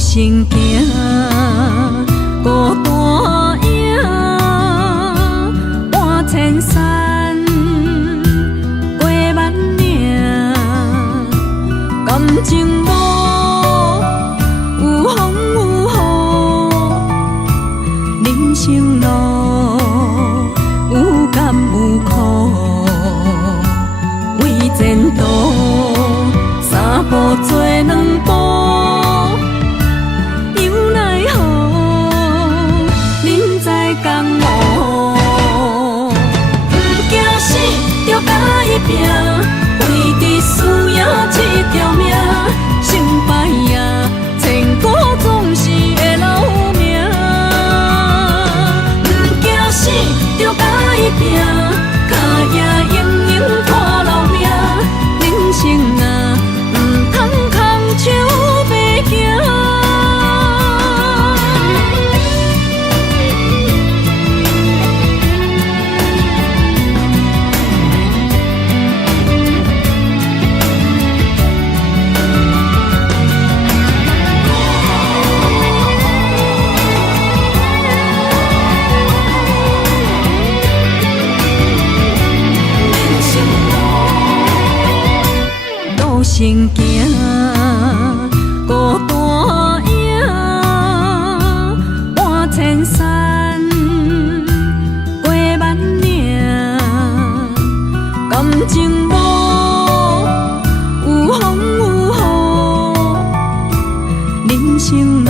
行行，孤单影，半千山，过万岭，感情无有风有雨，人生路有甘有苦，为前途三步做两步。 拼，为伫输赢这条命，成败赢，千古总是会留名。不惊死，着甲伊拼，脚也硬硬拖老命。人生啊，唔通空手白行。生行，孤单影，半千山，过万岭，感情无有风有雨，人生路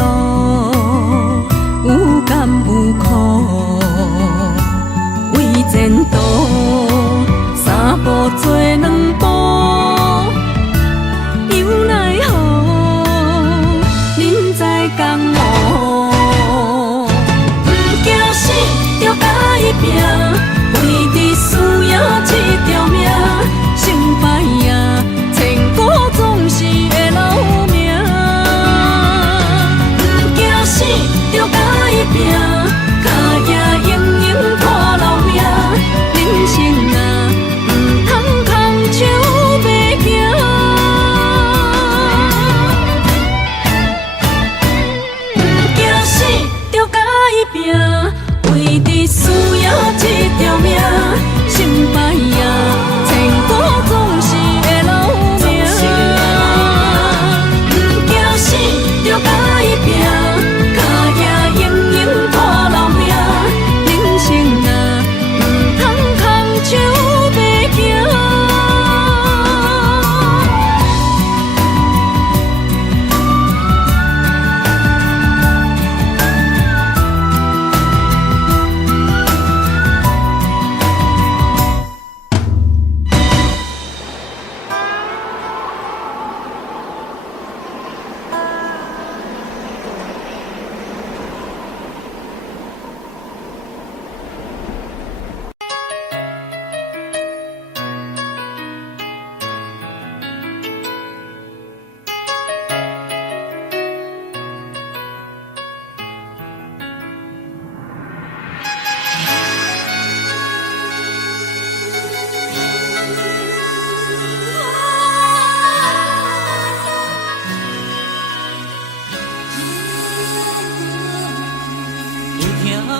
有甘有苦，为前途三步做两步。拼，为伫需要这条命，成败赢，千古总是会留名。不惊死，着甲伊拼，脚也用用拖老命。人生啊，唔通空手白行。不惊死，着甲伊拼，为伫需要这条命，成败赢，千古总是会留名。不惊死，着甲伊拼，脚也用用拖老命。人生啊，唔通空手白行。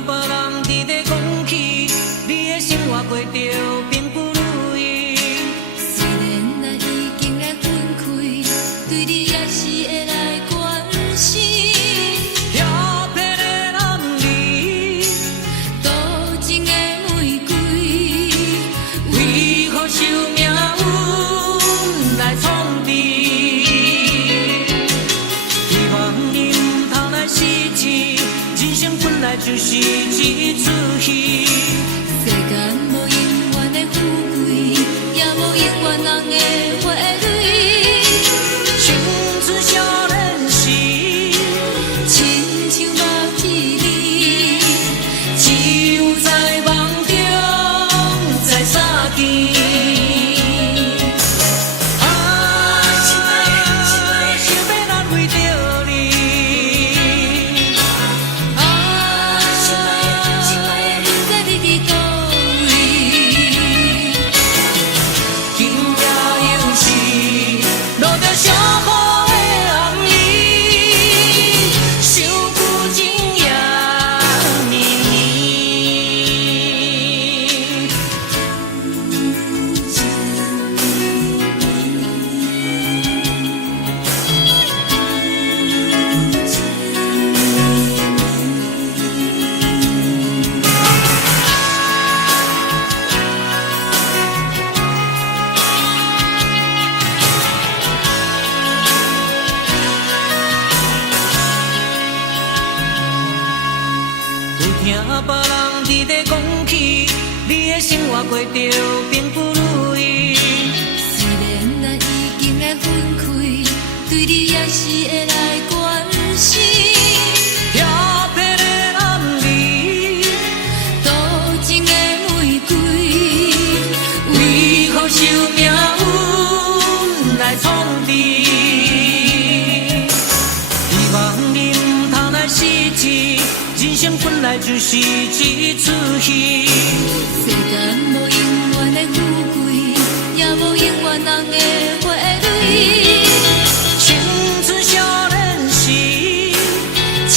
别人伫咧讲起，你的生活过着并不如意。虽然咱已经来分开，对你也是会来关心。漂泊的男儿，多情的玫瑰，为何受命运来创治？希望你唔通来失志，人生本来就是一出戏。世间无永远的富贵，也无永远人的花蕊。青春少年时，亲像目翕你，只有在梦中才相见。听别人伫咧讲起，你的生活过着并不如意。虽然咱已经来分开，对你也是会来关心。漂泊的男儿，多情的玫瑰，为何受命运来创治？希望你唔通来失志。人生本来就是一出戏，世间无永远的富贵，也无永远人的花蕊。青春少年时，亲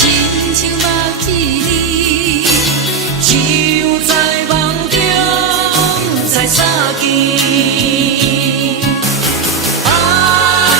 像目翕你，只有在梦中才相见。啊！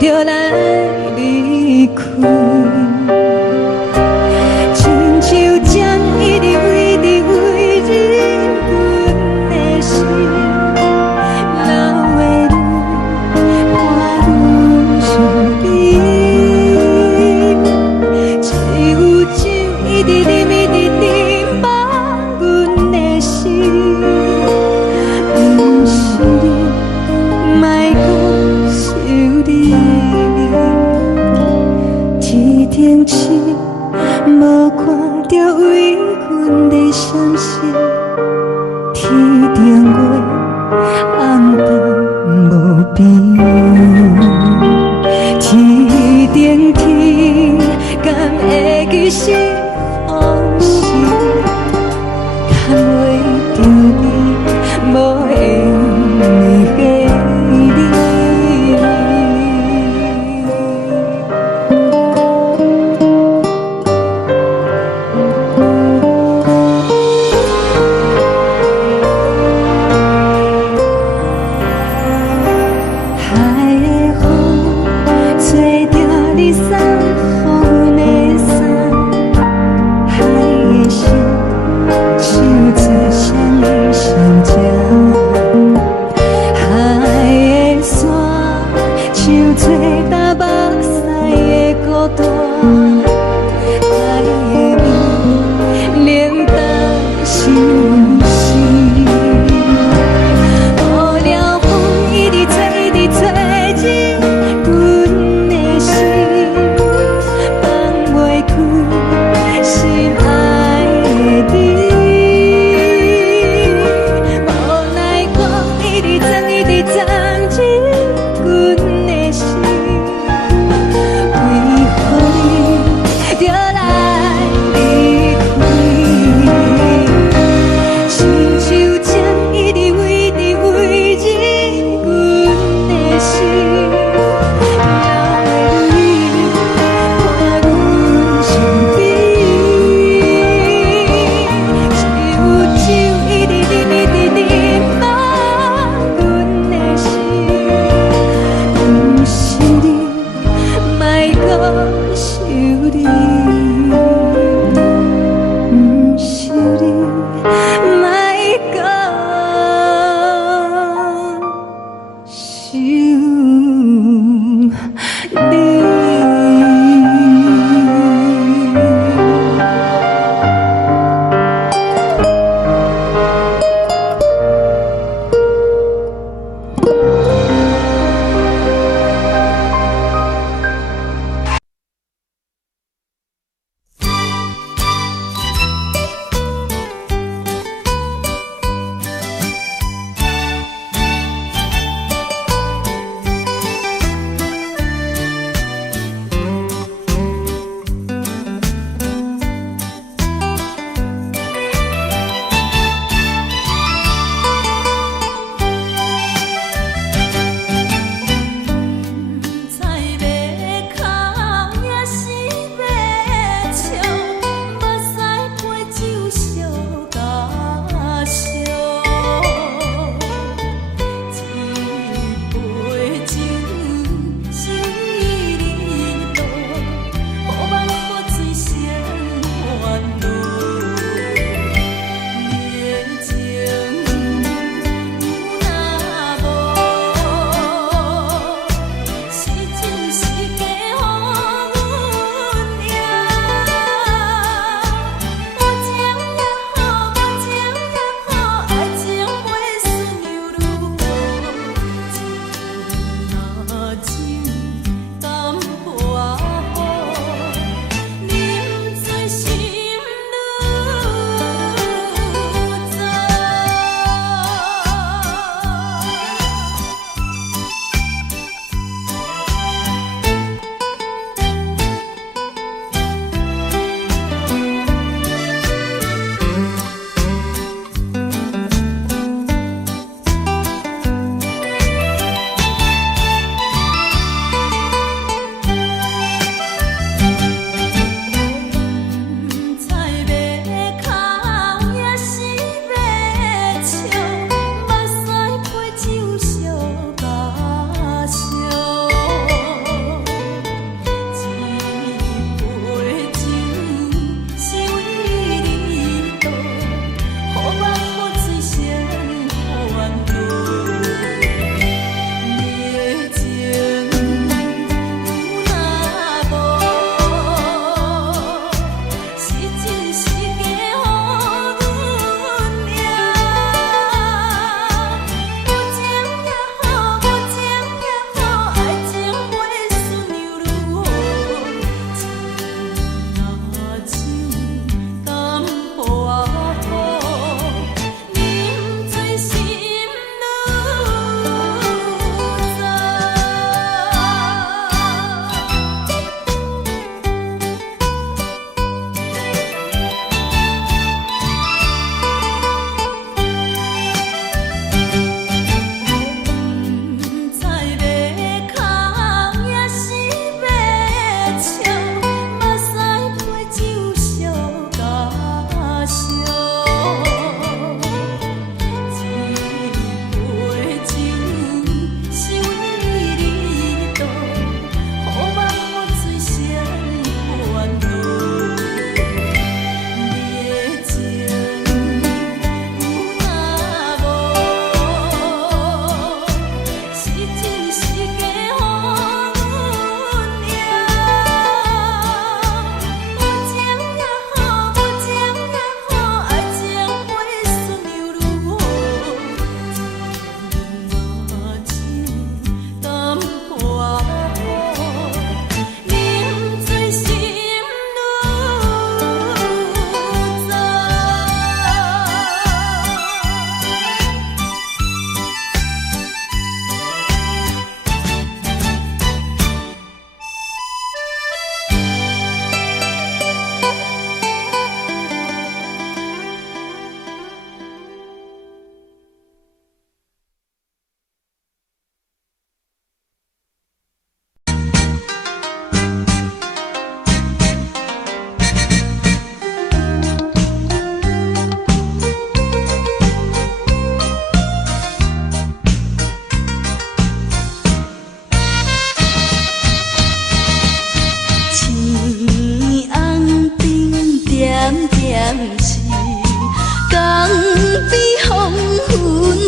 就来离开。亲像针一直为你为忍阮的心，流的泪伴阮伤悲，只有酒一直啉一直啉饱阮的心，不是你，莫搁想你。天顶星无看到为阮的闪烁，天顶月暗淡无边，天顶天敢会记是往事，敢袂着你无缘的回忆。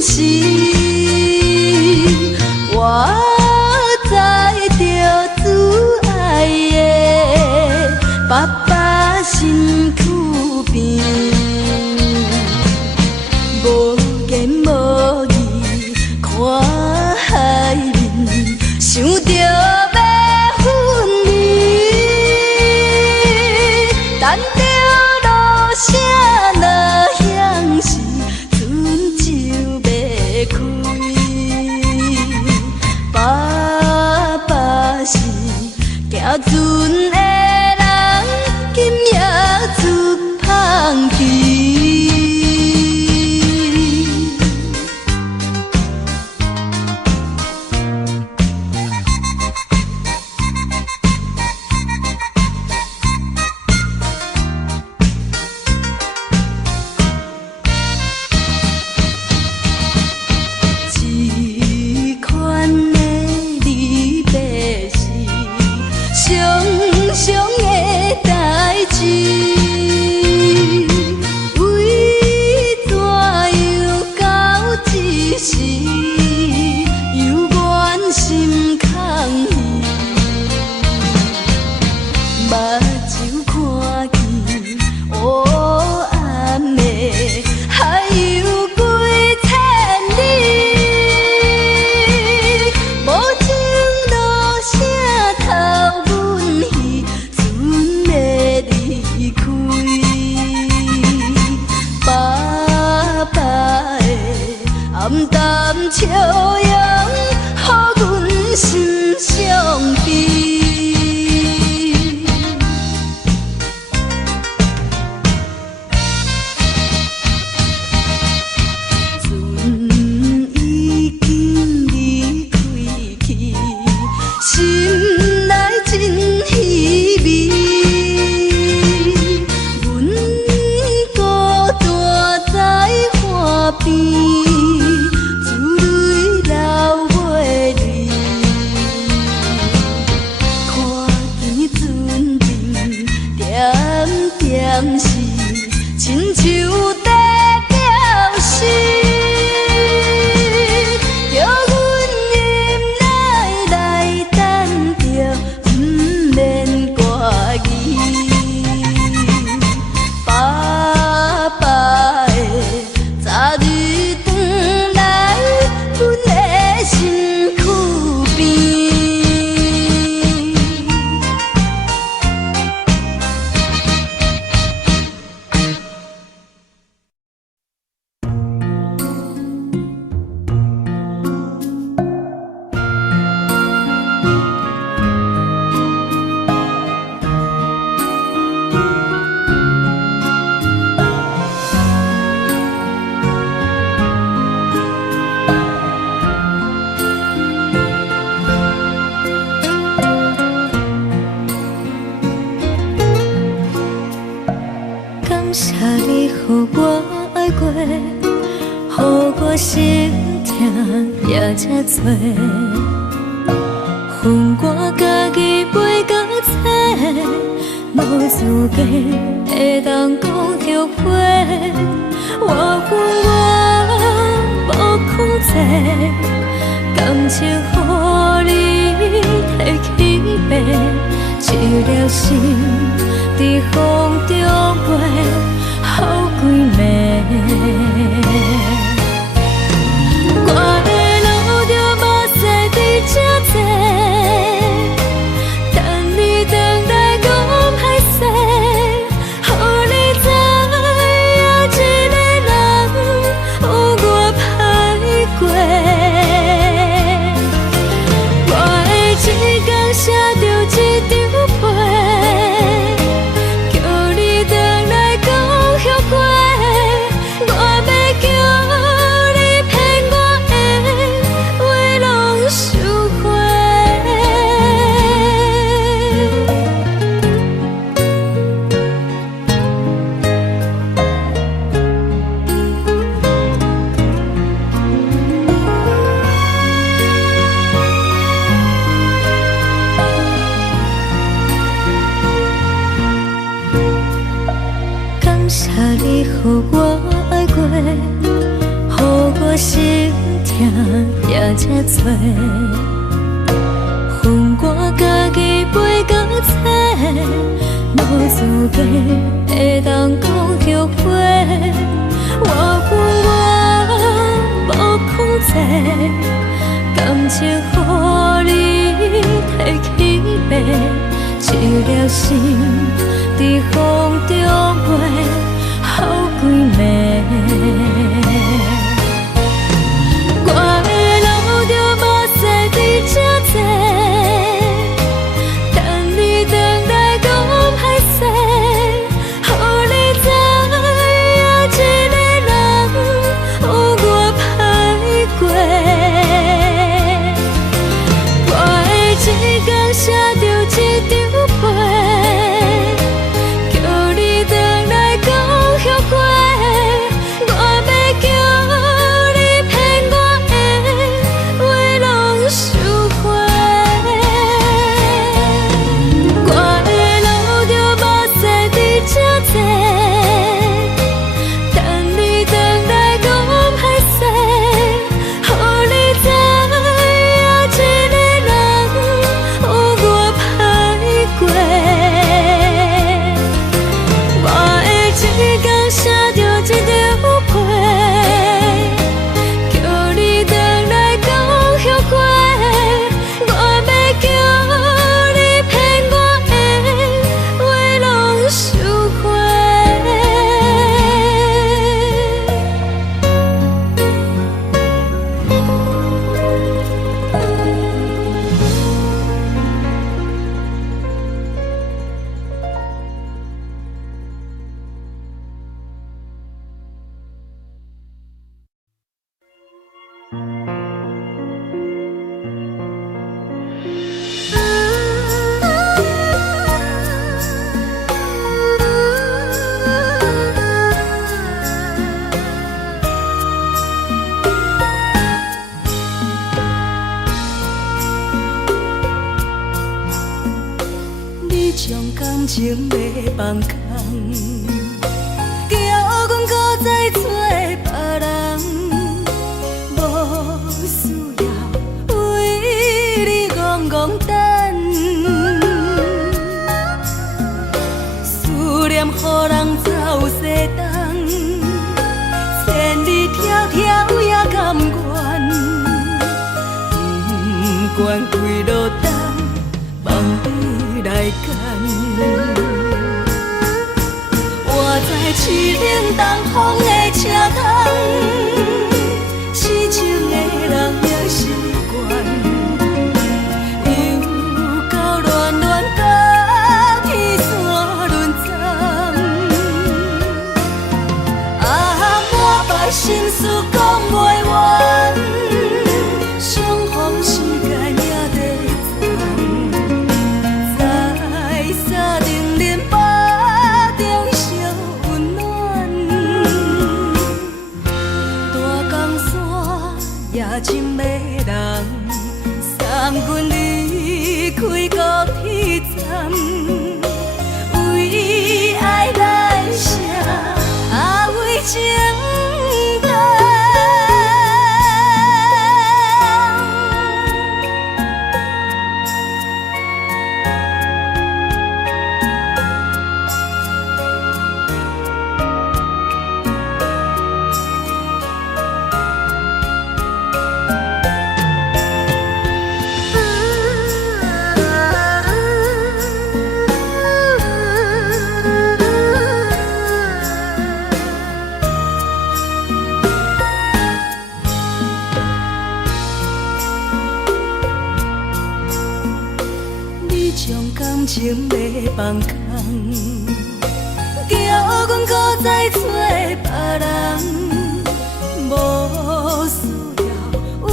时，我知着自爱的爸爸身躯边，无言无语看海面，想着要分离，等着落声若响时，船就要开。爸爸是行船的人，今夜出芳期。这款的离别是常常的代志，为怎样到这时，犹原心空虚，目睭看见黑暗的海有几千里。无情落声透阮耳，船要离开。爸爸的暗淡笑容，予阮心伤悲。船已经离开去，心内真稀微。阮孤单在岸边，珠泪流袂离。看见船顶点点是亲像在表示。叫阮忍耐来等着，不免挂意。爸爸的早日转来，阮的身躯边。感谢你，予我爱过，予我心痛也这多，恨我家己袂到切，无资格会当讲后悔。我恨我无控制，感情予你提起白，一粒心在风中飞，好几暝。我的路着目屎在这多，等你回来讲歹势，予你知影一个人有我歹过。我的一天写着一张被，叫你回来。这多，分我家己飞到切，无资格会当讲后悔。我分我无控制，感情予你提起白，一粒心伫风中飞，好几暝。我的路就无西伫这多，等你回来讲歹势，予你知影一个人有我歹过。我的一天写着一张被，叫你回来讲后悔。我要叫你骗我的话拢收回。我的路就无西伫这多，等你回来讲歹势，予你知影一个人有我歹过。我的一天写着一张被，叫你回来讲后悔。我要叫你骗我的话拢收回。你将感情要放空，叫阮搁再找别人，无需要为你戆戆等，思念予人走西东，千里迢迢也甘愿，不管几落冬，望你来干。我在凄冷东风的车窗，痴情的人也习惯，又到恋恋甲天山沦陷。满腹心事讲袂完，相逢时间也在站，在沙定林北中烧温暖。大江山夜深要人，送阮离开高铁站，为爱来写，为情动。你将感情要放空，叫阮搁再找别人，无需要为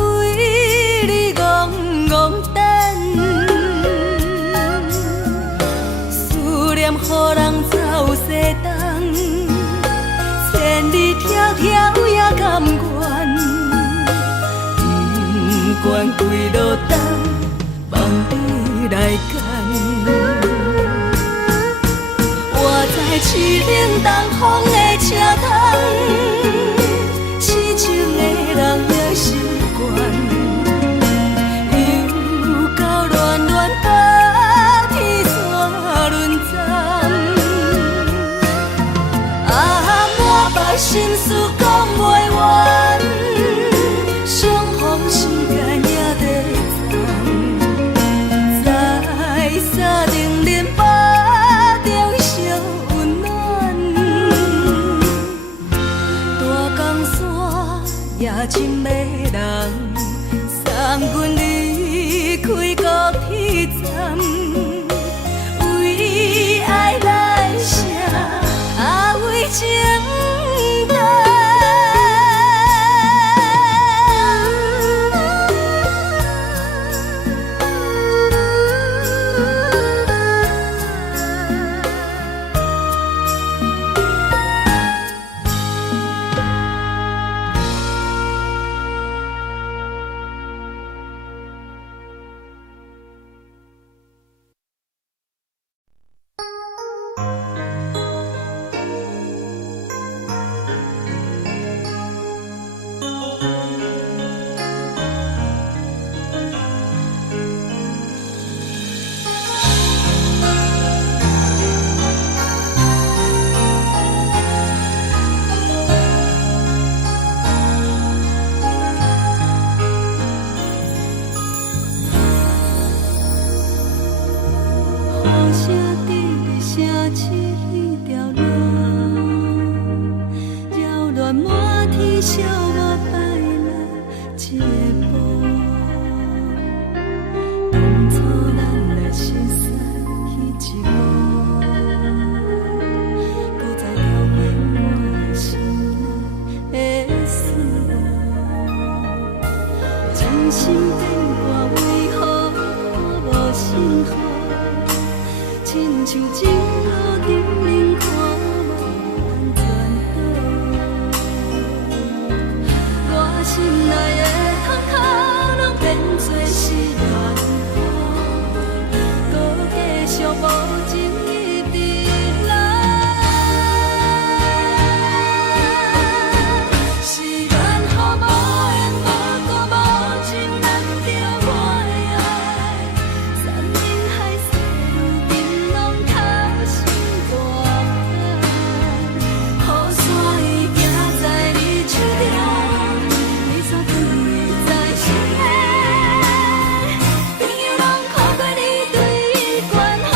你戆戆等，思念予人走西东，千里迢迢也甘愿，不管几落冬，望你来干。我在凄冷东风的车窗，痴情的人也习惯，起彼条路，扰乱满天小我摆了一个步。当初咱来熟悉彼一幕，搁再重现我心内的思念。真心变卦为何无信号？亲像情路顶面看无安全岛，我心内的窗口拢变作是乱雨，搁继续无情一直来。是缘和无缘，无果无情，难着我的爱。山盟海誓，如今拢透心大海。雨伞已行在你手中，雨伞放你在心内。朋友拢看过你对伊关怀，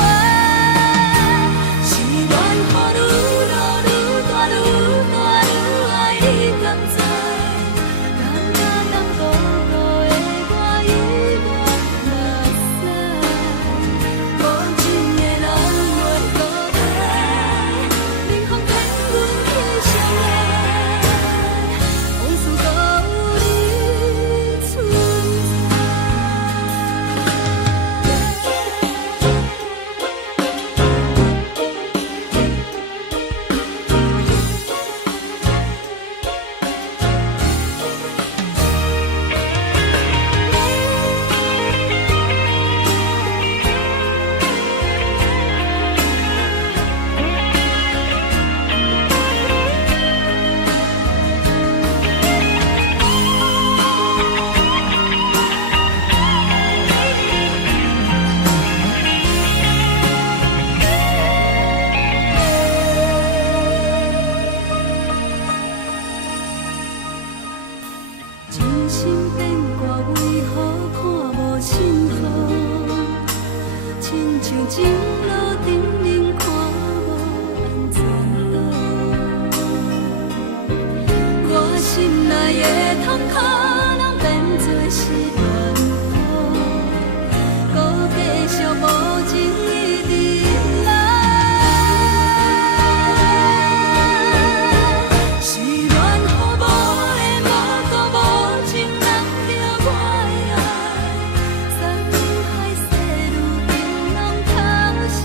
是缘和愈落愈大愈大愈爱你甘知？感觉当孤独的我已无目屎，无情的人袂孤单，冷风骗阮去相爱，往事搁有你存真心变卦为何看无信号？亲像情路顶面看无安全岛，我心内的窗口拢变作是乱雨，搁继续无情一直来。是缘和无缘，无果无情，难着我的爱。山盟海誓，如今拢透心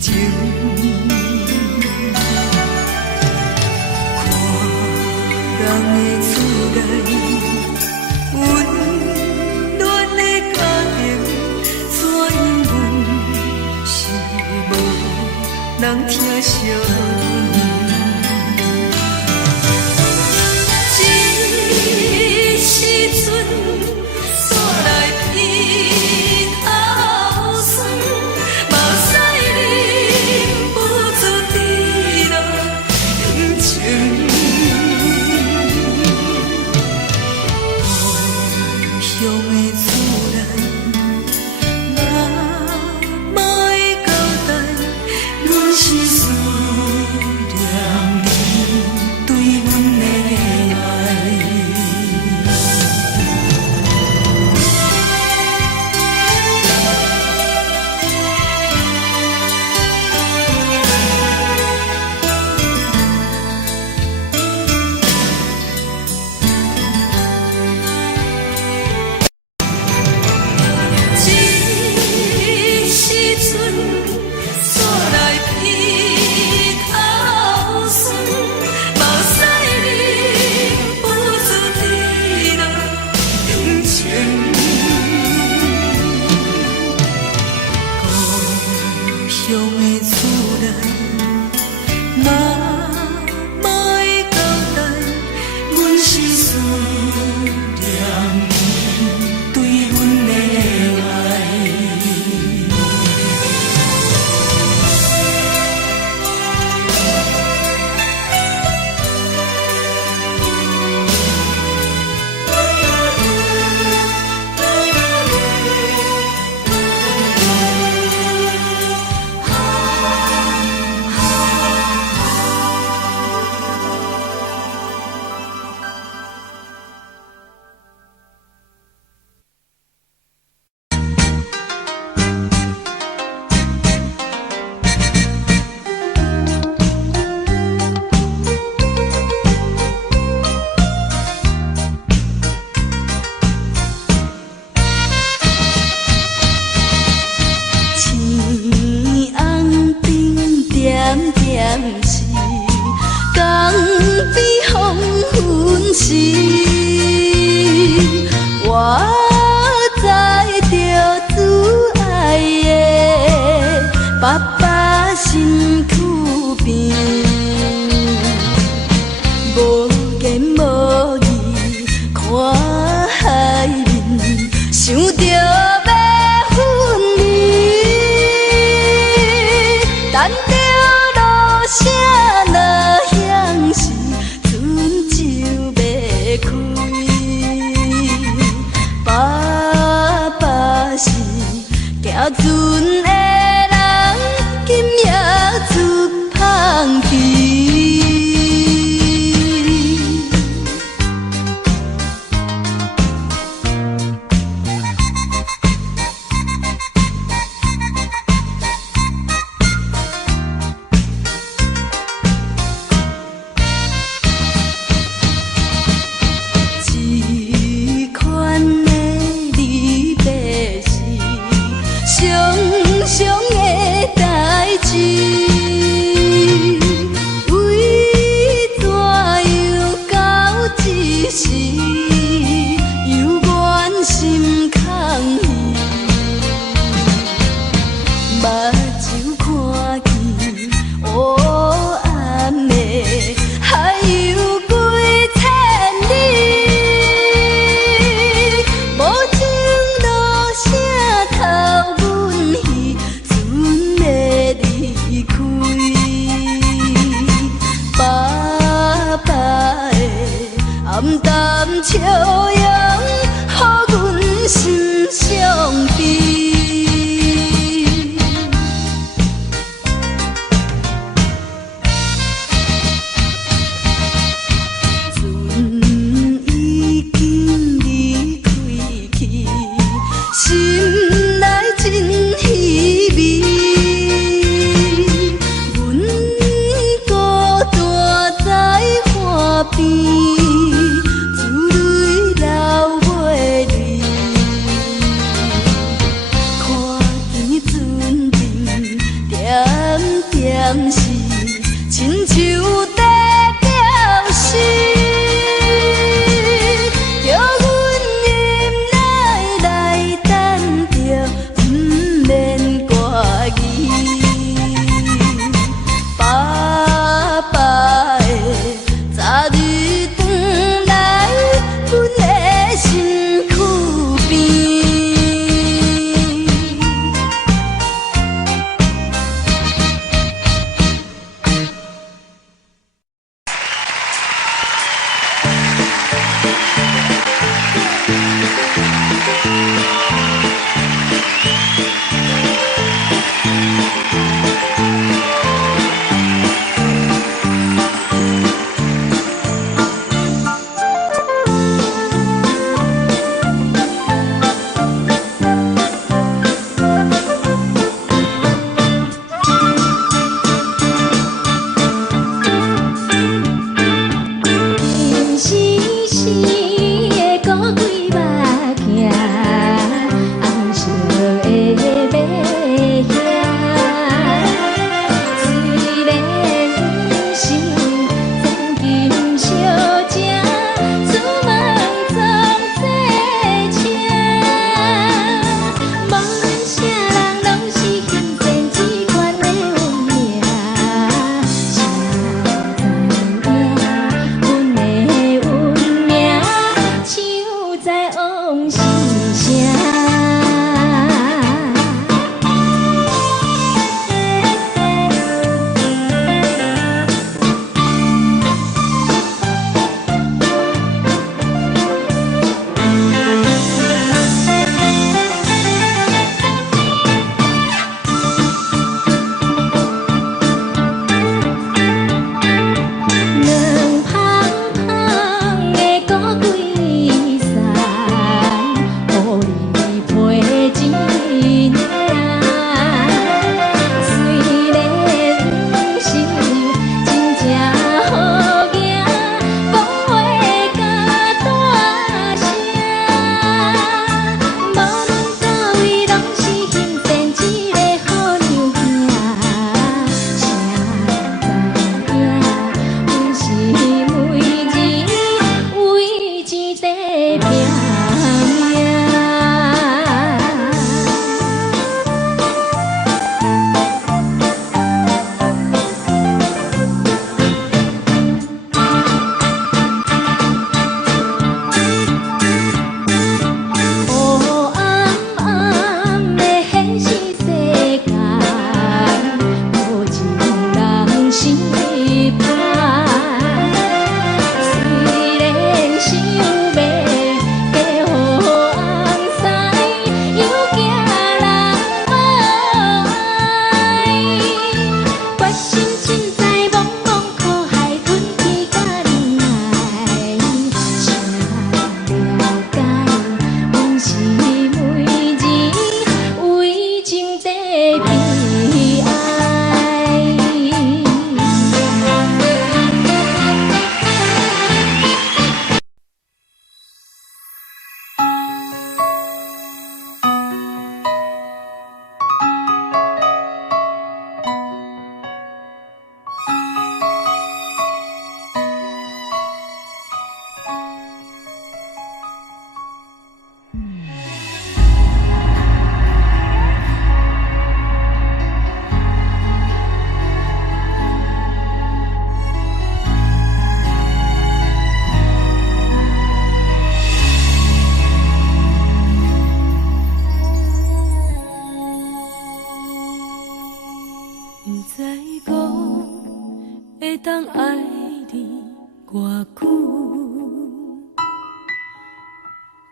情。看人的厝内温暖的家庭，怎因阮是无人疼惜？时阵煞来鼻头酸，目屎忍不住滴落眼睛。故乡的厝内，若莫会交代，阮是思念你对阮的爱。念是亲像在表示，叫阮忍耐来等着，不免歌语。爸爸的早日转来，阮的身躯边。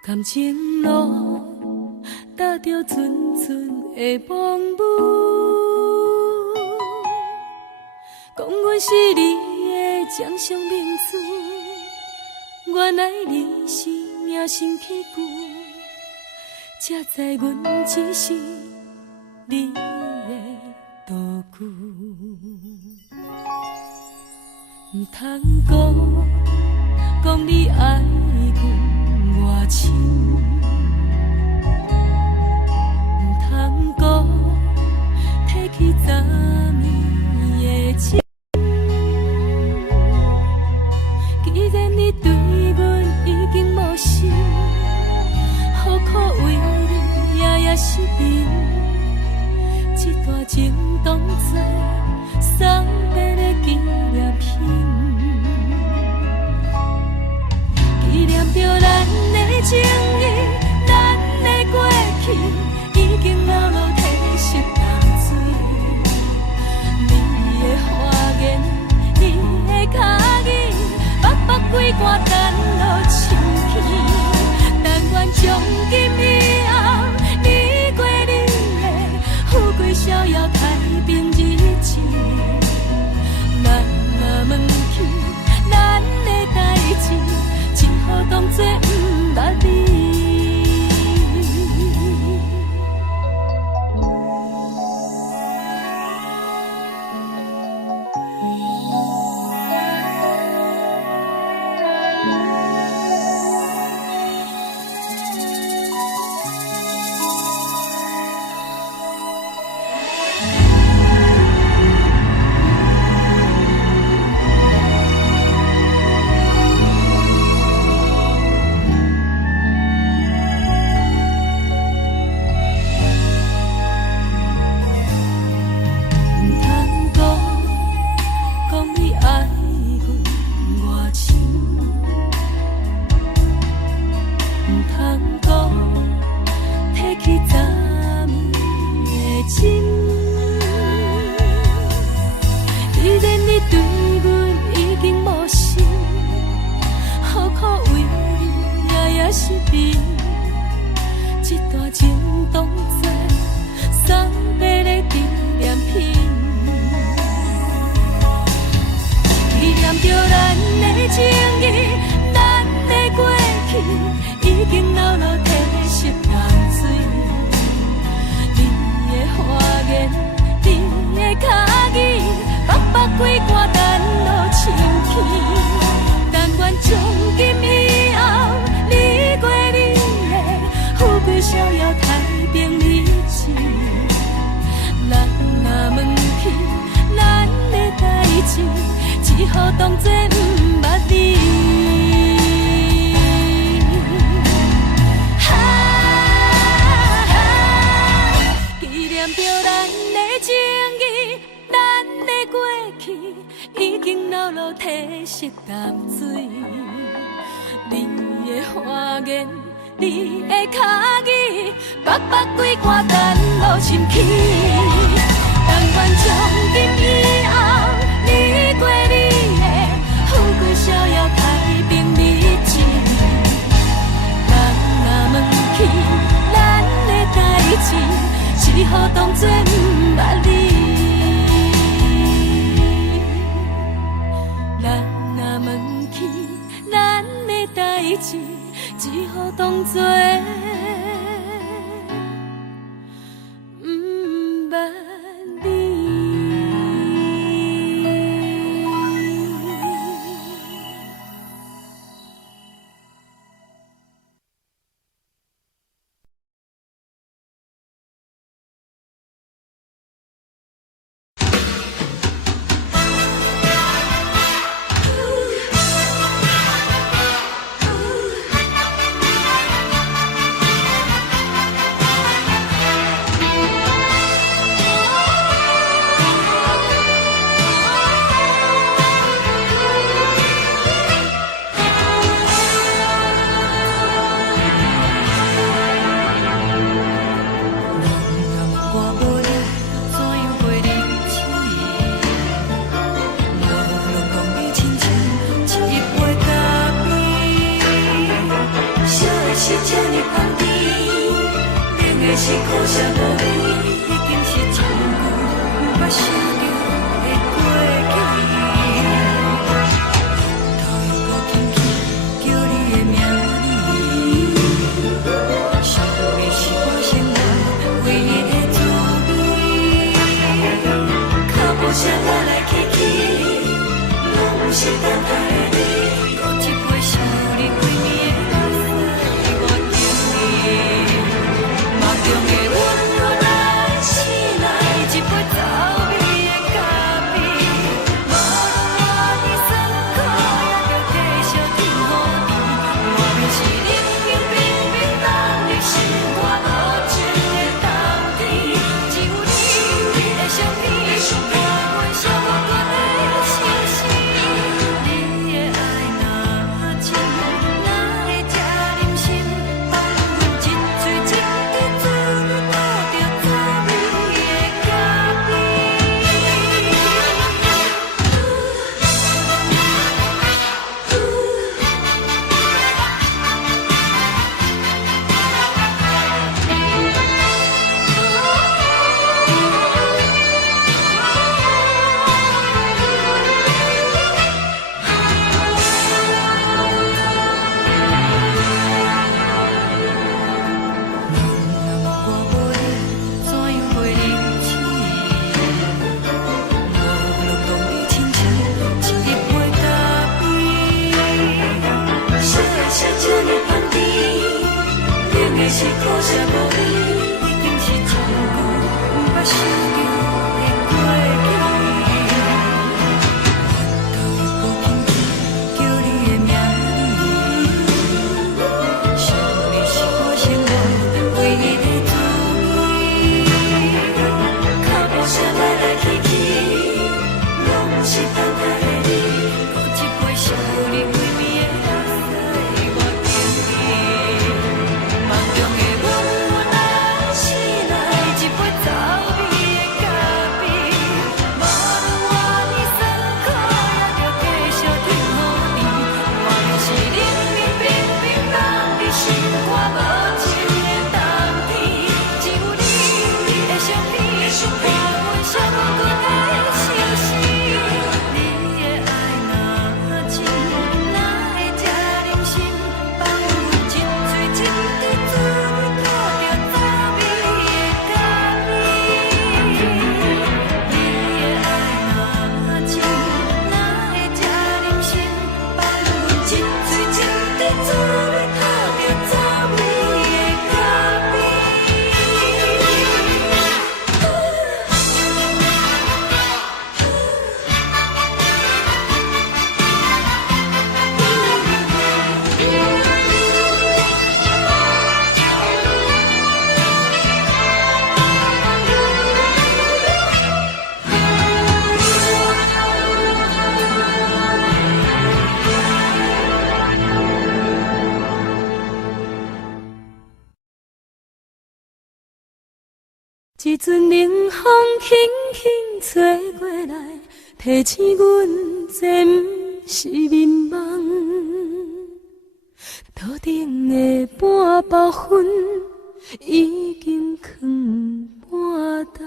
感情路踏着纯纯的风舞，讲阮是你的掌上明珠，原来你是命生起句，才知阮只是你的道具。唔通讲你爱阮偌深，唔通讲提起昨暝的作送别的纪念品，纪念着咱的情谊，咱的过去已经老老褪色淡水。你的花言，你的脚语，北北几挂等落深去，但愿从今以后，你过你的富贵逍遥太平日子。咱若问起咱的代志，只好当作不捌你。只好当作不捌你。纪念着咱的情谊，咱的过去已经老老褪色淡水。你的花言，你的脚语，北北几挂等落深去。但愿从今以后，你过你的富贵逍遥太平日子。咱若问起咱的代志，只好当作不捌你。咱若问起咱的代志，只好当作。是苦涩无味，已经是一句不捌想着的过去。头一步轻轻叫你的名字，想你是我生活唯一的滋味。脚步声来来去去，拢是等待的你，有一杯烧你归暝的目屎我敬你。梦中的阮啊醒来，一杯走味的咖啡，无论外面酸苦，也着继续甜乎甜。我就是冷冷冰冰放伫心肝无情的冬天，只有你的相片，画阮烧无尽的相思。你的爱若真，哪会这忍心放阮一嘴一滴珠吐着早味的咖啡？你的爱若真，哪会这忍心放阮一嘴一滴珠吐着早味的咖啡？一阵冷风轻轻吹过来，提醒阮这不是眠梦。头顶的半包云已经藏半冬。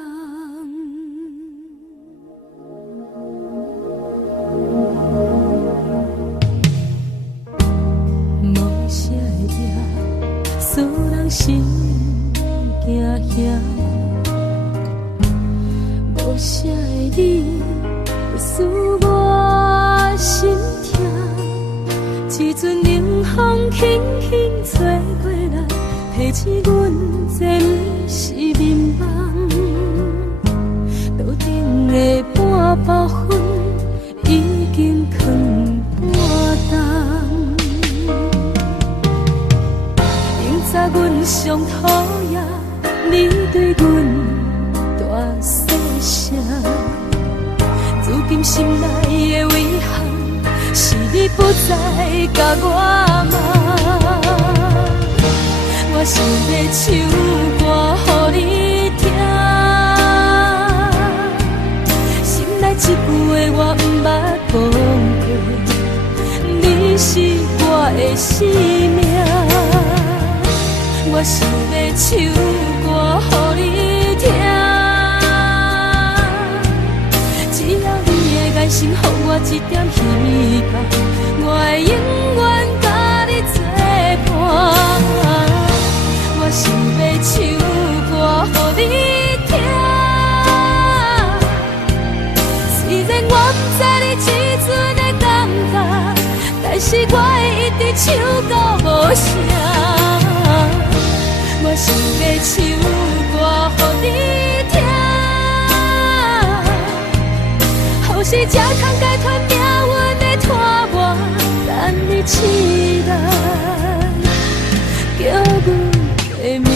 无啥会夜，使人心惊惊。无啥的你，会使我心痛。一阵冷风轻轻吹过来，提醒阮这不是眠梦。头顶的半包云已经藏半冬。明早阮上讨厌你对阮大细声，如今心内的遗憾，是你不再甲我骂。我想要唱歌予你听，心内一句话我不捌讲过，你是我的生命。我想要唱歌予你听，只要你的眼神予我一点希望，我会永远甲你作伴。我想要唱歌予你听，虽然我不知你这阵的感觉，但是我会一直唱到无声。我想要唱歌予你听，后世才通解脱命运的拖磨，等你起来，叫阮的名。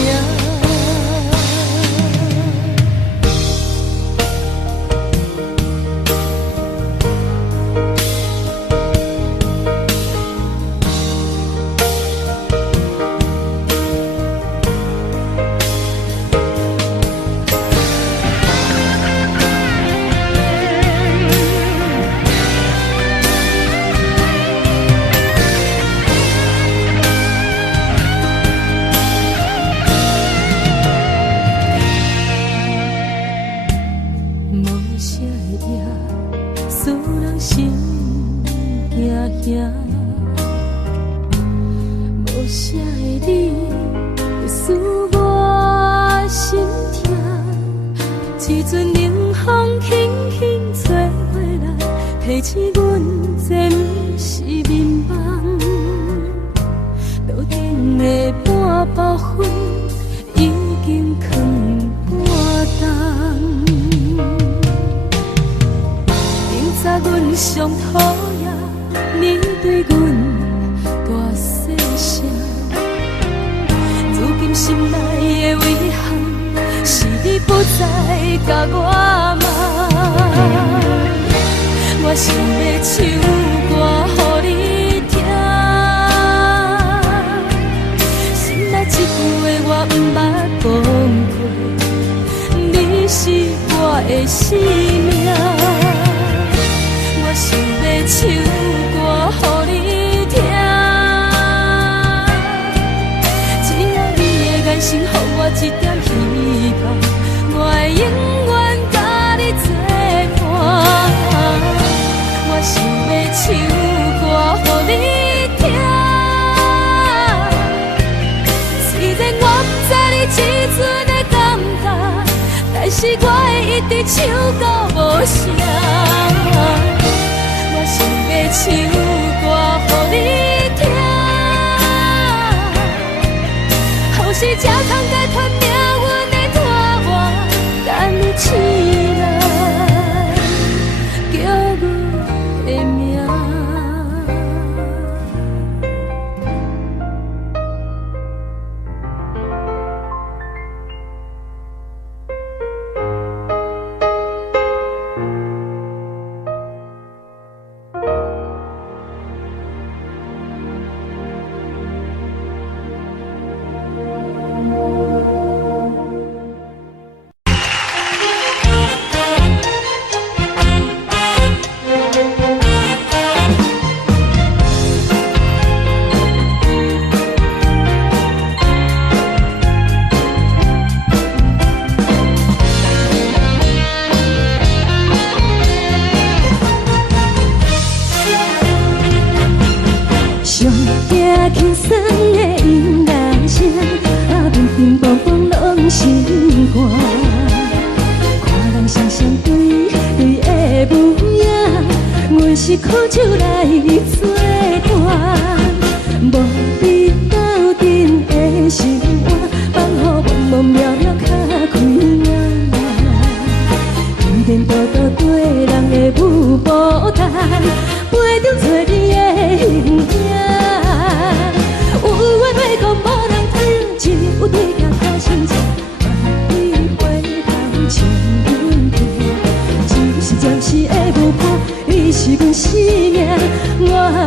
无啥的你，会使我心痛。一阵冷风轻轻吹过来，提醒阮这不是眠梦。头顶的半部分已经藏半重。明早阮上讨厌你对阮大细声，如今心内的遗憾，是你不再甲我骂。我想要唱歌予你听，心内一句话我毋捌讲过，你是我的生命。我想要唱歌予你听，只要你的眼神予我一点希望，我会永远甲你作伴。我想要唱歌予你听，虽然我不知你这阵的感觉，但是我会一直唱到无声。我想要唱歌予你听，后世才通解脱命运的拖磨，等你醒来叫阮的名。轻松的音乐声，乒乒乓乓拢心肝。看人双双对对的模样，阮是苦酒来作伴。无你斗阵的生活，放予茫茫渺渺较开眼。一颠倒倒对人的舞步弹，陪着做你的形影。有话要讲，无人听，只有对家靠心情，万里回头将阮听。一时暂时的舞伴，你是阮生命，我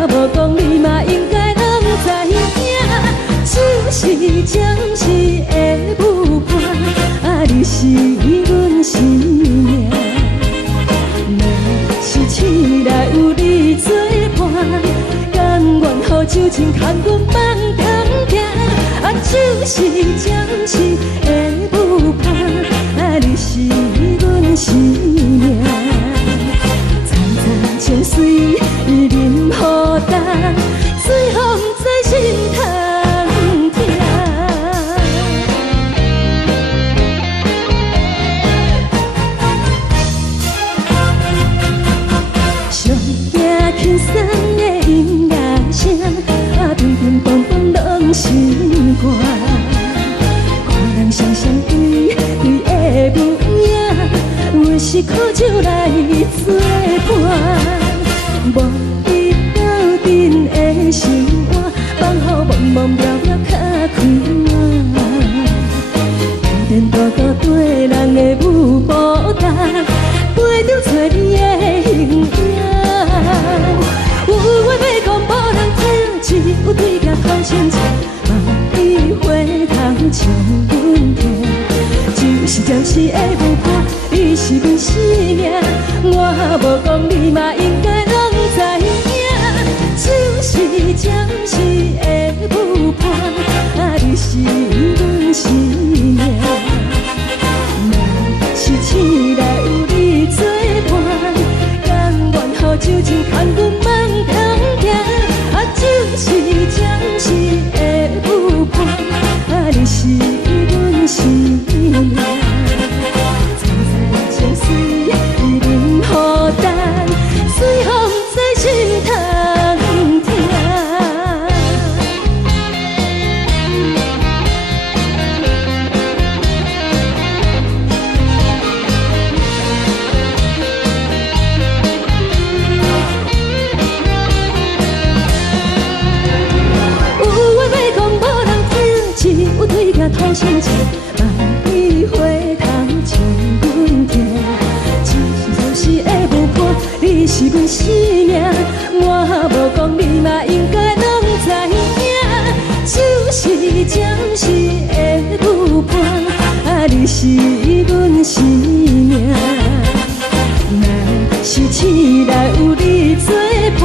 无讲你嘛应该拢知影。只是暂时的舞伴，你是阮生命。若是醒来有你作伴，甘愿予酒精牵阮放长行。就是暂时的舞伴，你是阮生命。层层情水任何担，最后不知心通听。上惊轻松的音乐声，乒乒乓乓拢心肝。看人双双对对的模样，阮是苦酒来作伴。无你斗阵的生活，放予茫茫渺渺较开眼。一颠倒倒对人的舞步弹，陪着做你的形影。有话要讲，无人听，只有对家靠心情，万里回头将阮听。就是暂时的舞伴，你是阮生命，我无讲你嘛应该拢知影。就是暂时的舞伴，你是阮生命。若是醒来有你作伴，甘愿予酒精牵阮放长行。就是暂时的舞伴，你是阮生命。层层情水任何担，随后深情，万里花香像阮听。一时会有伴，你是阮生命，我无讲你嘛应该拢知影。就是暂时的有伴，你是阮生命。若是醒来有你作伴，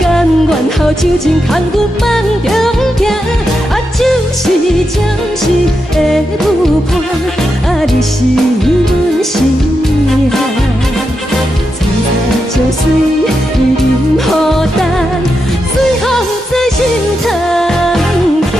甘愿后酒情牵阮梦中行。就是暂时的有伴，你是阮生命。青菜就水，伊啉好淡，水风在心头行。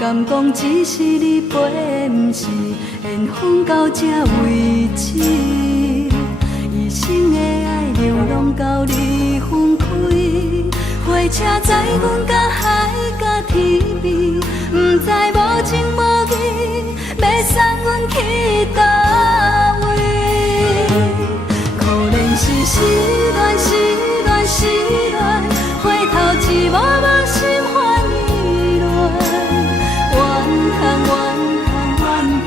敢讲只是你陪，不是缘分到这为止。一生的爱流浪到你分开，火车载阮甲海甲天边，不知无情无义，要送阮去倒位？可怜是失恋，失恋，失恋，回头一幕幕心烦意乱。怨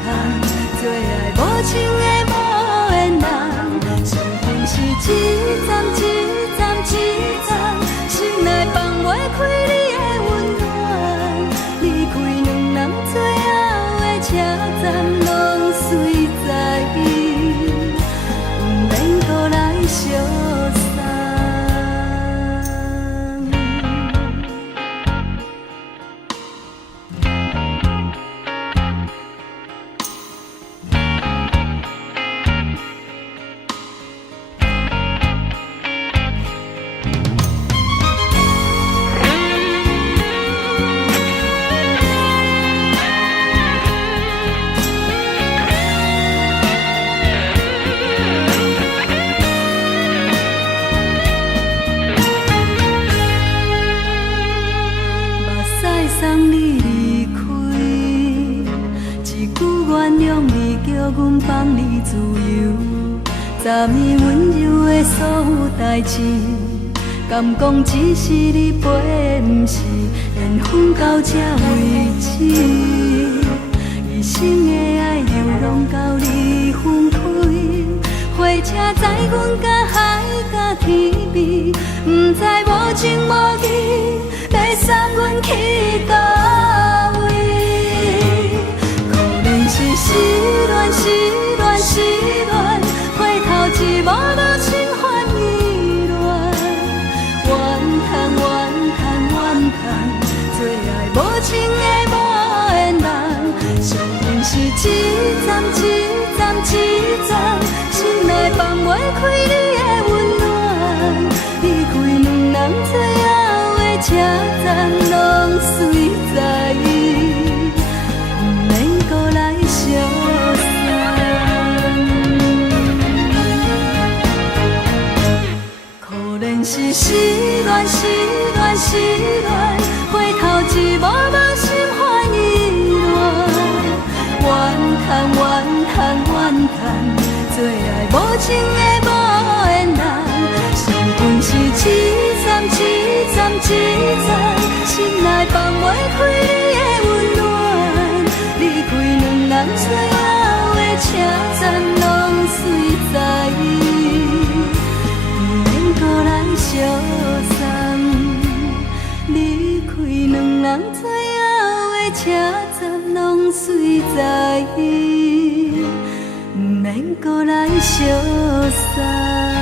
叹，最爱无情的无缘人，相分是一站一站一站，心内放袂开你的温暖。离开两人最后的车站，拢随在伊，不免搁来相送。昨暝温柔的所有代志，敢讲只是你陪，不是缘分到这为止。一生的爱流浪到你分开，火车载阮甲海甲天边，不知无情无义，要送阮去倒位？可怜是失恋，失恋，失恋。一幕幕心烦意乱，怨叹，最爱无情的无缘人，相分是一站一站一站，心内放袂开你的温暖。离开两人最后的车站，拢随在伊，不免搁来相送。是失恋，失恋，失恋，回头一幕幕心烦意乱。怨叹，最爱无情的无缘人，相分是一站一站一站，心内放袂开你的温暖。离开两人最后的车站，拢随在伊。相送，离开两人最后的车站，拢随在伊，不免搁来相送。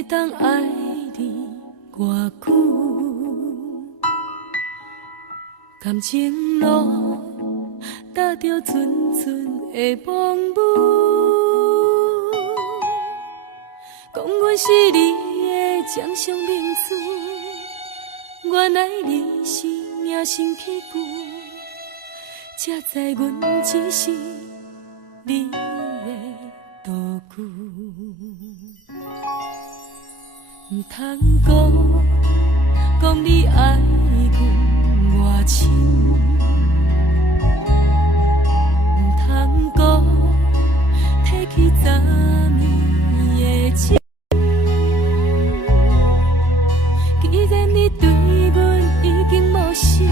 会当爱你偌久？感情路踏着纯纯的梦雾，讲阮是你的掌上明珠，原来你是命生起句，才知阮只是你的道具。唔通讲你爱阮偌深，唔通讲提起昨暝的情。既然你对阮已经无心，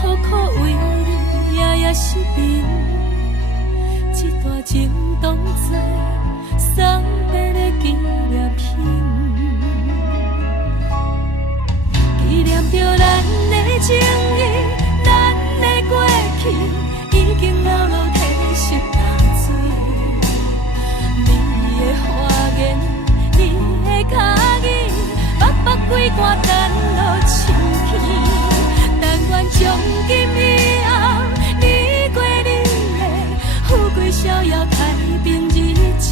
何苦为你夜夜失眠？这段情当作送别的纪念品，纪念着咱的情谊，咱的过去已经流落褪色淡水。你的花言，你的脚语，白白几挂等落深去。但愿从今以后，你过你的富贵逍遥太平日子。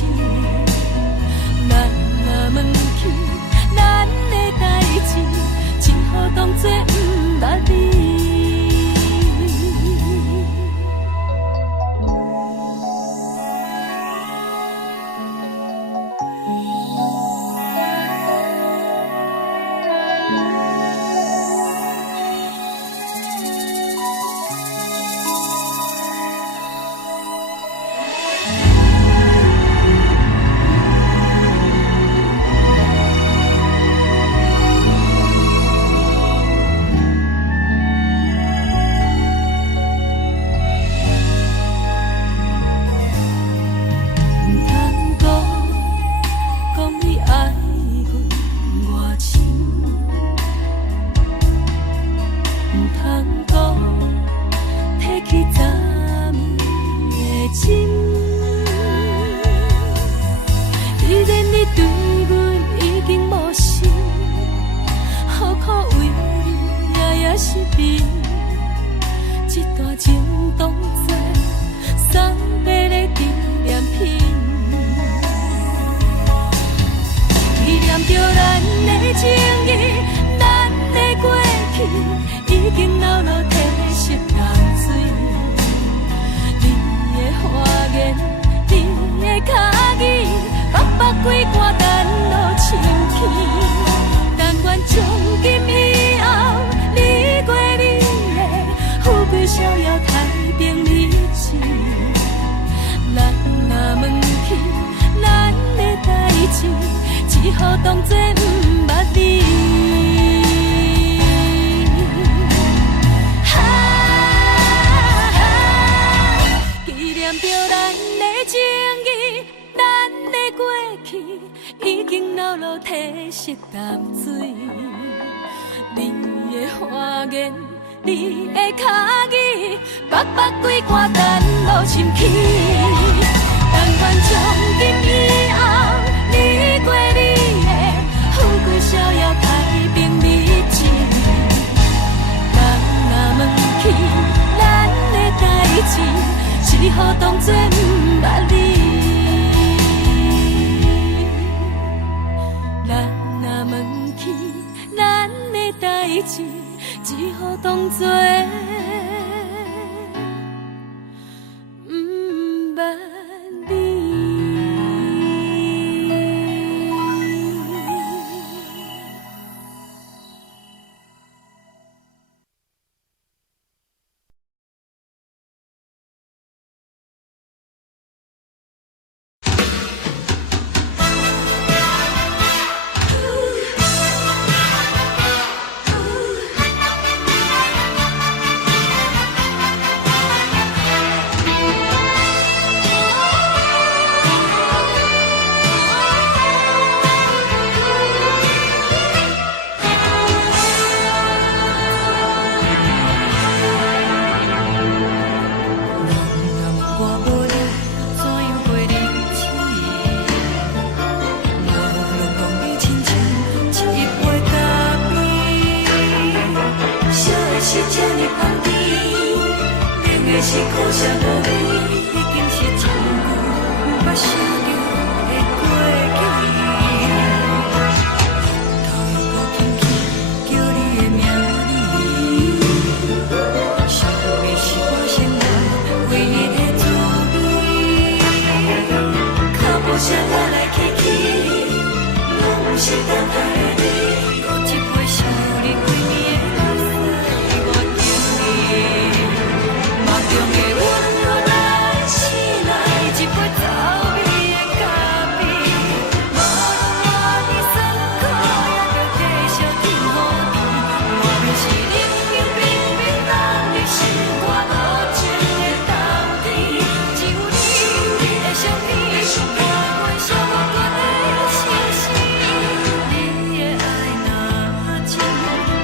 咱若问起咱的代志，只好当作不捌你。只好当作不捌你。纪念着咱的情谊，咱的过去已经流落褪色淡水。你的花言，你的脚语，白白几挂等落深去。但愿从今以后，你过你的富贵逍遥太平日子。人若问起咱的代志，只好当作不捌你。人若问起咱的代志，只好当作不捌你。啥无味，已经是真久捌想着的过去。头又搁轻轻叫你的名字，想的是我生来唯一的滋味。脚步声来来去去，拢是等待的你。搁一杯想你几暝的目屎，我敬你。梦中的阮予咱醒来，一杯走味的咖啡。无论我的酸苦，也着继续甜乎甜。我就是冷冷冰冰人的心，我无情的冬天。只有你的相片，伴阮相共的星星。你的爱若真，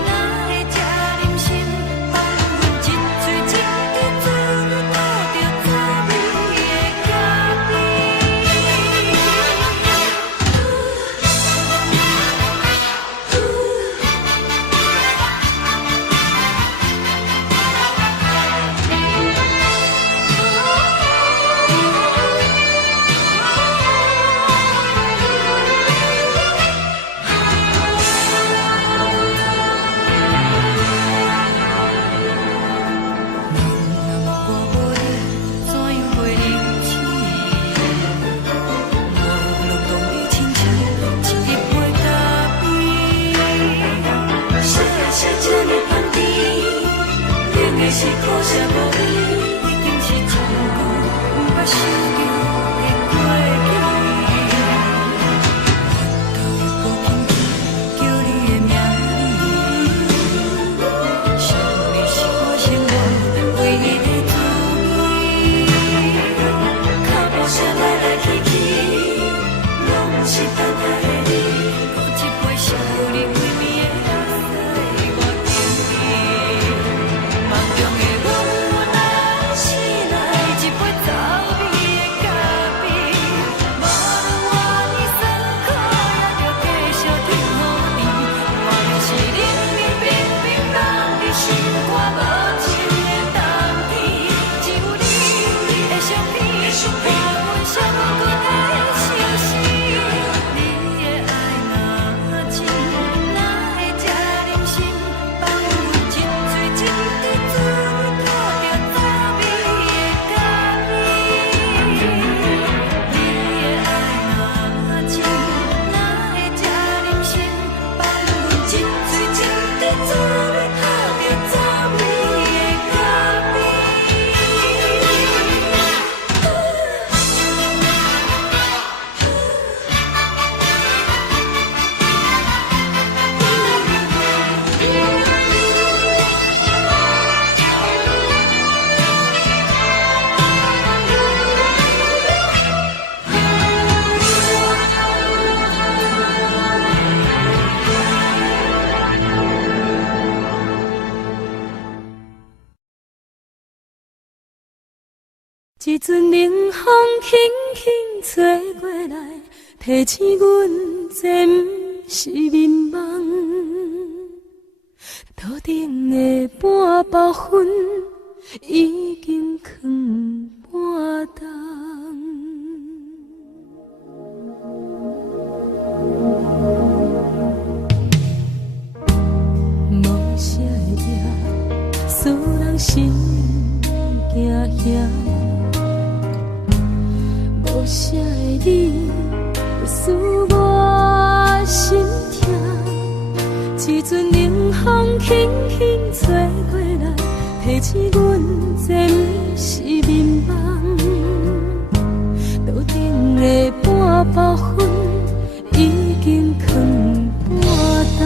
哪会这忍心放阮一嘴一滴水，吐着滋味的咖啡。我无你，怎样过日子？无论讲你亲像一杯咖啡，小的是这么香甜，冷的是苦涩无味，已经是真久捌想着的过去。头又搁轻轻叫你的名字，想的是我生活唯一的滋味。脚步声来来去去，拢是等待的你。搁一杯想你几暝的目屎，我敬你。梦中的阮予咱醒来，一杯走味的咖啡。无论我的酸苦，也着继续甜乎甜。我就是冷冷冰冰人的心，我无情的冬天。只有你的相片，伴阮相共的星星。你的爱若真，哪会这忍心放阮一嘴一滴水，吐着滋味的咖啡。你的爱若真，哪会这忍心放阮一嘴一滴水，吐着滋味的咖啡。一阵冷风轻轻吹过来，提醒阮这不是眠梦。头顶的半包云已经藏半冬。无啥会赢，使人心惊吓。无啥的你，使我心痛。一阵冷风轻轻吹过来，提醒阮这不是眠梦。头顶的半包云已经藏半冬。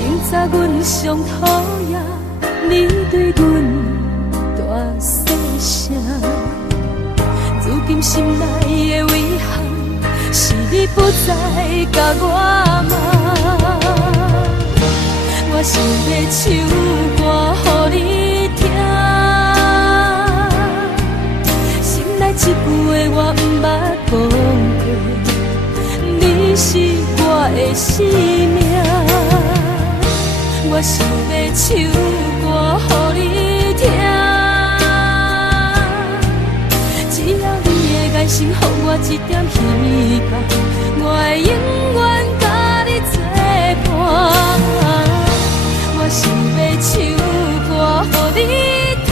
明早阮上讨厌你对阮大细声，如今心内的遗憾，是你不再甲我骂。我想要唱歌予你听，心内一句话我不捌讲过，你是我的生命。我想要唱歌予你我一点希望，我会永远甲你作伴。我想要唱歌予你听，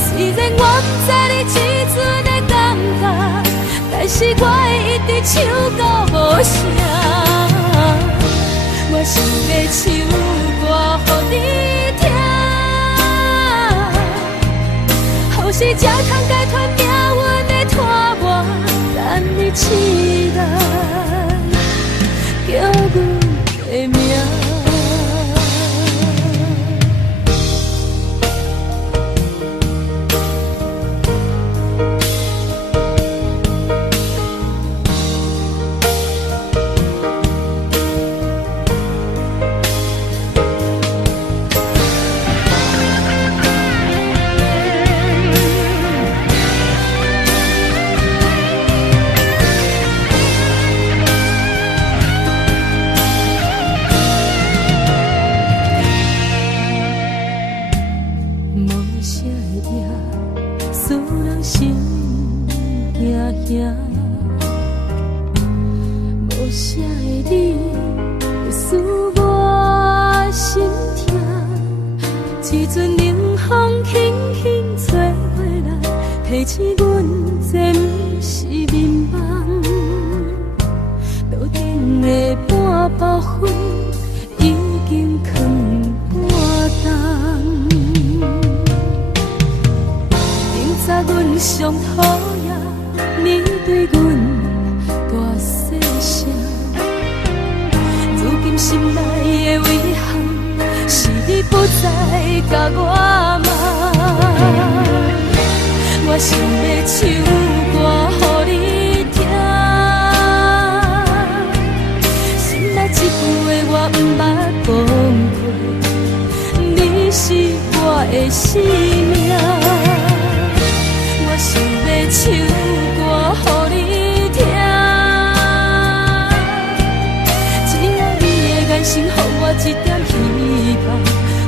虽然我不知你这阵的感觉，但是我会一直唱到无声。我想要唱歌予你听，后世才通解脱命运的拖磨，等你起来，叫阮的名。无啥的你，会使我心痛。一阵冷风轻轻吹过来，提醒阮这不是眠梦。桌顶的半包烟已经放半冬。明早阮上讨厌你对阮大细声，如今心内的遗憾，是你不再甲我问。我想要唱歌予你听，心内一句话我不捌讲过，你是我的生命。我想要唱歌予你听，只要你的眼神予我一点希望，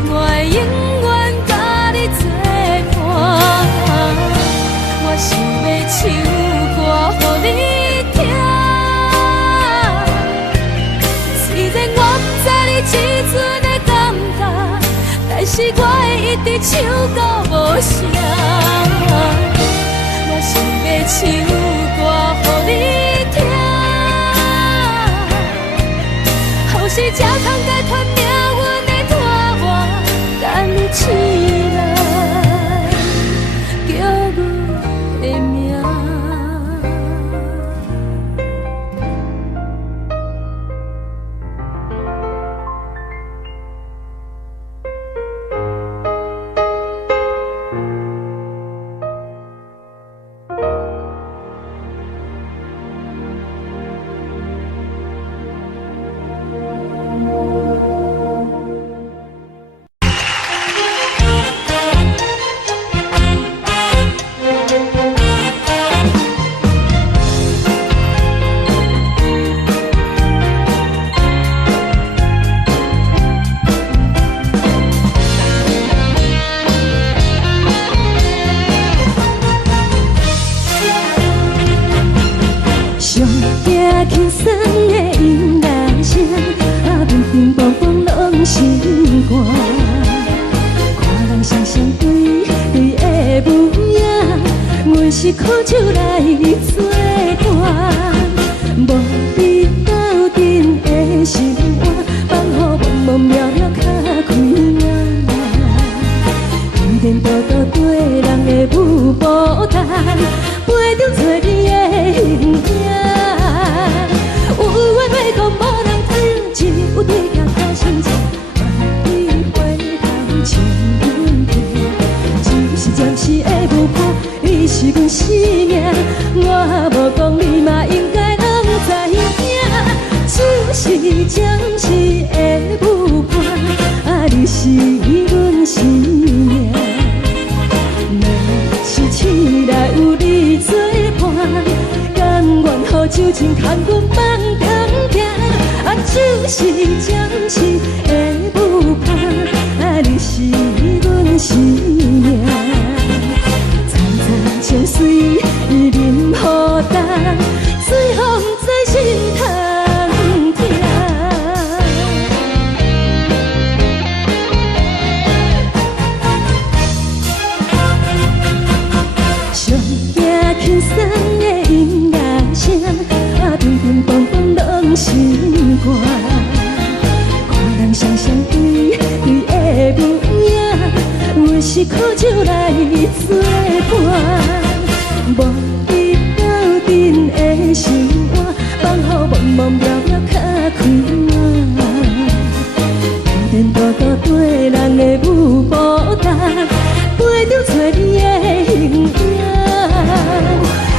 我会永远甲你作伴。我想要唱歌予你听，虽然我不知你这阵的感觉，但是我会一直唱到无声。我想要唱歌予你听，后世才通解脱命运的拖磨，等你起来，叫阮的名。轻松的音乐声，乒乒乓乓拢心肝。看人双双对的模样，阮是苦酒来作伴。无你斗阵的心肝，放予茫茫渺渺较开朗。颠颠倒倒对人的舞步弹，陪着做你的形影。有话要讲，无人听，只有对镜较心情。万里回头唱阮听，只是暂时的舞伴，你是阮生命。我无讲，你嘛应该拢知影，只是暂时的舞伴，你是阮生命。若是醒来有你作伴，甘愿予酒精牵阮放长行，就是暂时的舞伴，你是阮生命。早早相随轻松的音乐声，乒乒乓乓拢心肝。看人双双对对的舞影，有时苦酒来作伴。无伊斗阵的心肝，放乎茫茫渺渺较开满。颠颠倒倒对人的舞步动，陪着找你的形影。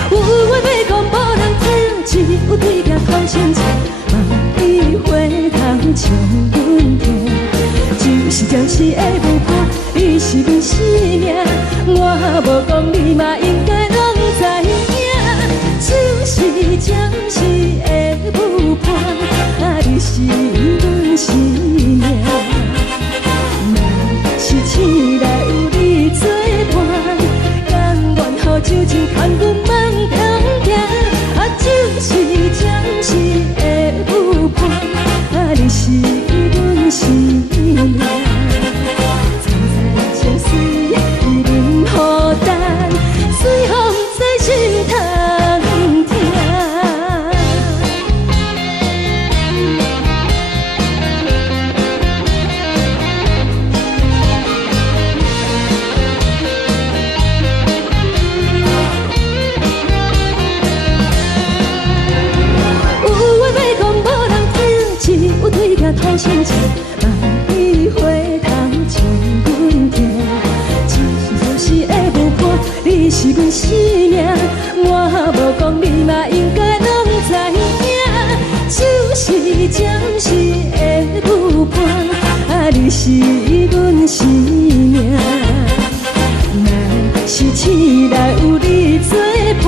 有话要讲，无人听；有对镜头先笑，梦里花头将阮听。就是暂时的舞伴，你是阮生命。我无讲，你嘛应该拢知影。就是暂时的舞伴，你是阮生命。若是醒来有你作伴，甘愿予酒精牵阮梦中行。就是暂时的舞伴，你是阮生命。苍苍相随，依林孤单，随风在心通听。有对镜头先笑，梦里花头将阮听。就是暂时的舞伴，你是阮生命。我无讲，你嘛应该拢知影。就是暂时的舞伴，你是阮生命。若是醒来有你作伴，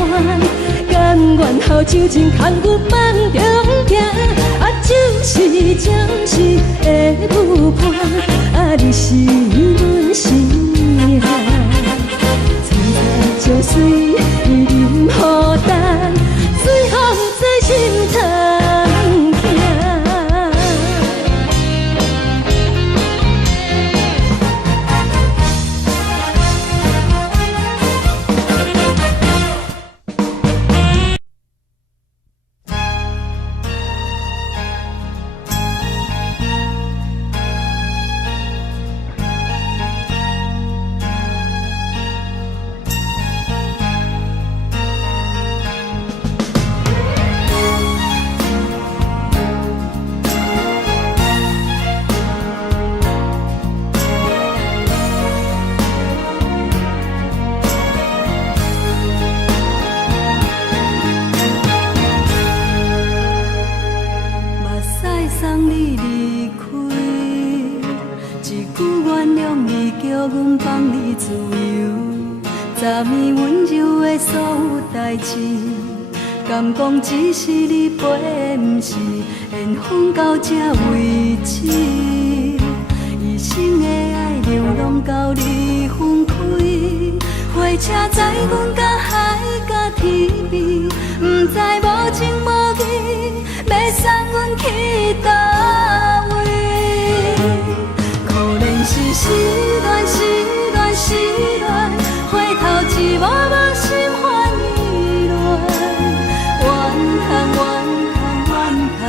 甘愿予酒精牵阮梦中行。就是暂时的舞伴，你是阮生命。苍苍相随，依林孤单，随风在心通听。敢讲只是你陪，不是缘分到这为止。一生的爱流浪到你分开，火车载阮甲海甲天边，不知无情无义，要送阮去倒位？可能是失恋，失恋，失恋，回头一幕幕心烦意乱。怨叹，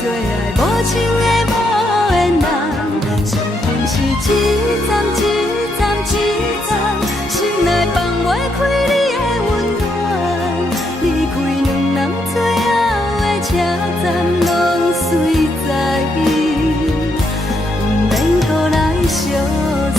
最爱无情的无缘人，生命是一站一站一站，心内放袂开你的温暖，离开两人最后的车站，拢随在伊，不免搁来相送。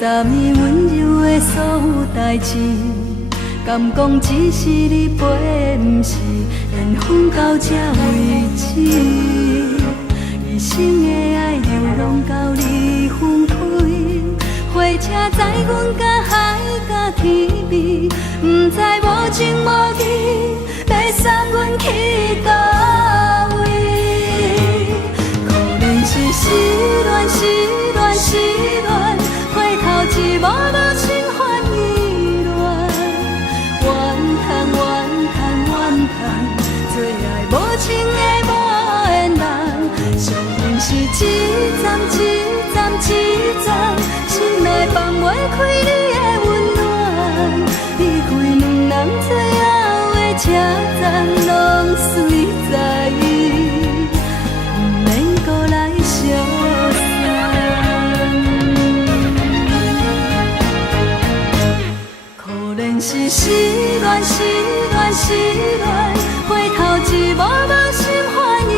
昨暝温柔的所有代志，敢讲只是你陪，不是缘缘分到这为止，一生的爱流浪到你分开。火车载阮甲海甲天边，不知无情无义，要送阮去倒位？可能是失恋，失恋，失恋，回头一幕幕心烦意乱，怨叹，怨叹，怨叹，最爱无情的无缘人，上恨是一站一站一站，心内放袂开你的温暖，离开两人最后的车站，拢随在，不免搁来相送。可能是失恋，失恋，失恋，回头一幕幕心烦意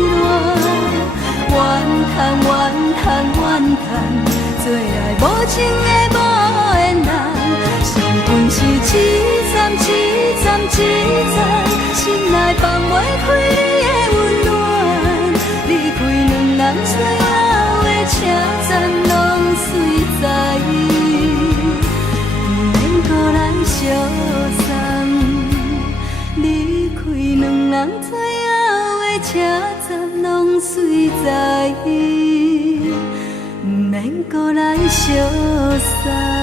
乱，怨叹，怨叹，怨叹，最爱无情的无缘人，上恨是一站一站一站，心内放袂开你的温暖，离开两人最后的车站，拢随在，不免搁来相送。离开两人最后的车站，拢随在，不免搁来相送。